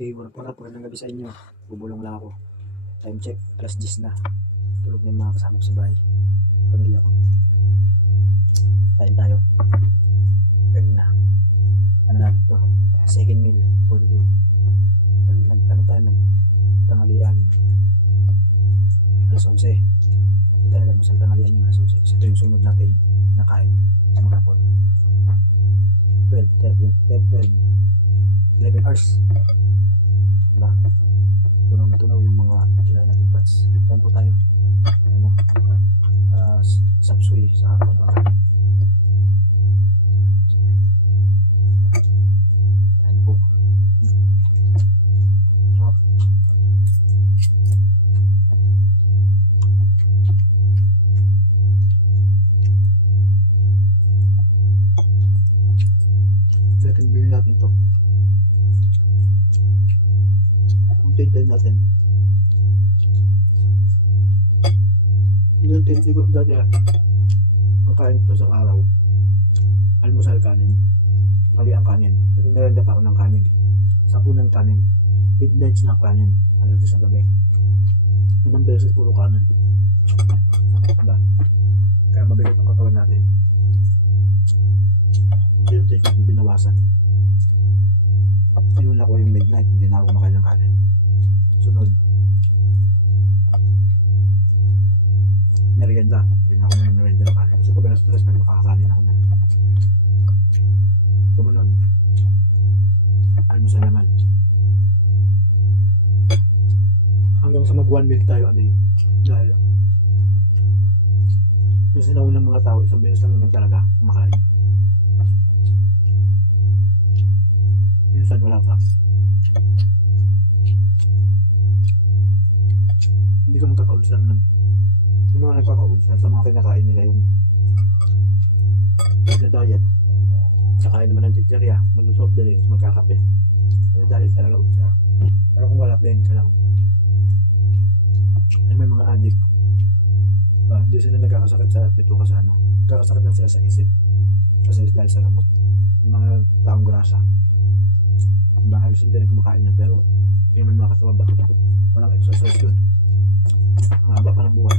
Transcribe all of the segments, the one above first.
Eh, wala pa nga ng gabi sa inyo. Bubulong lang ako. Time check, alas 10 na. Tulog na yung mga kasama ko sa bahay. Pamilya ko. Kain tayo. Ganun na. Ano natin to? Second meal for the day. Ano tayo nagtanghalian? Alas 11. Hindi tayo nagmusal tanghalian yung alas 11. Kasi ito yung sunod natin na kain sa maghapon. 12, 13, 12, 11 hours. Diba? Tunaw na tunaw yung mga kinain natin pats. Kain po tayo. Ano? Sapsui sa hapon. Kain po. Sarap. Second meal natin to. Content natin. Yung tinti ko dati ang kain ko sa araw. Almusal kanin. Mali ang kanin. Nagmerenda pa ako ng kanin. Sapunang kanin. Midnight snack kanin. Alas 10 ng gabi. Limang beses puro kanin. Diba? Kaya mabigat ang katawan natin. Unti-unti ko binawasan. Inuna ko yung midnight. Hindi na ako makain ng kanin. Sunod. Merienda. Hindi na ako may merienda ng kanin. Kasi pag alas-stress na makakanin ako na. Sumunod. Almusal naman. Hanggang sa mag 1 meal tayo a day. Dahil yung sinaunang mga tao, isang beses lang naman talaga kumakain. Minsan wala pa. Hindi ka magkaka-ulcer ng yung mga nagkaka-ulcer sa mga kinakain nila yung nagda-diet. Sakain naman ng chicherya, mag-soft drinks, magkakape. Nagda-diet talaga ulcer. Pero kung wala, plain ka lang. Ay, may mga addict. Hindi sila nagkakasakit sa bituka sa ano. Nagkakasakit lang sila sa isip. Kasi dahil sa lamot. Yung mga taong grasa. Diba, halos hindi rin kumakain niya. Pero yung may mga katawan bakit ito. Walang exercise yun. Mahaba pa ng buhay.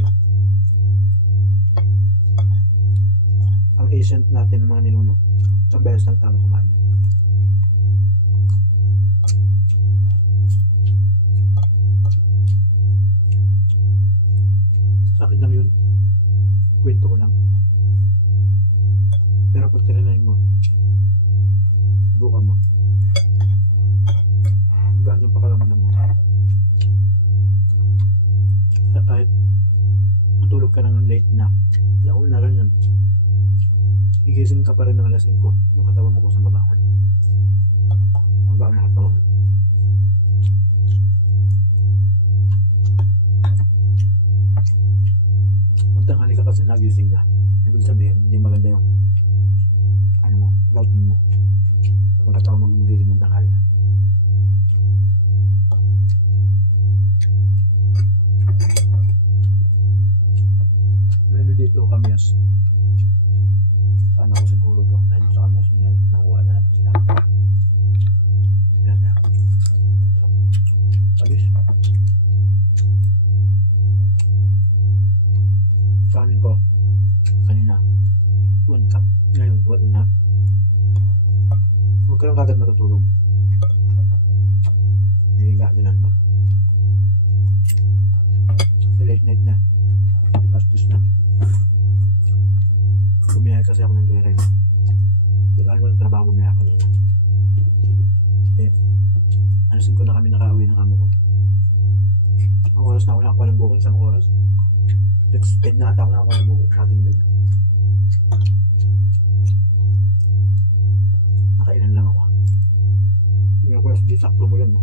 Ang ancient natin ng mga ninuno. Isang beses lang tama kumain. Sa akin lang yun. Kwento ko lang. Pero pag tinanay mo, subukan mo. Hanggang yung pakaramdam mo. Kahit matulog ka ng late na, laon na ganyan. Higising ka pa rin ng alas 5, yung katawan mo kusang babangon. Ang baan na katawan. Magtanghali ka kasi nagising na. Ibig sabihin, hindi maganda yung ano mo, routine mo. Pag ang katawan mo gumagising ng tanghali. Meron dito kamyas. Sana ko siguro to. Dahil sa kamyas niya, nanguha na naman sila. Yan yan. Sabis. Kanin ko. Kanina. 1 cup. Ngayon, 1.5. Huwag ka lang kagad matutulog. Hihiga nila no. Late night na. Bastos na. Bumiyahe kasi ako ng Joyride. Kailangan ko ng trabaho, bumiyahe ako nila. Eh, alasin ko na kami nakauwi ng amo ko. Ang oras na ako nakakuha ng bukol, isang oras. Expect na ata ako nakakuha ng bukol sa ating bay. Nakailan lang ako. Hindi ako di sakto mo lang.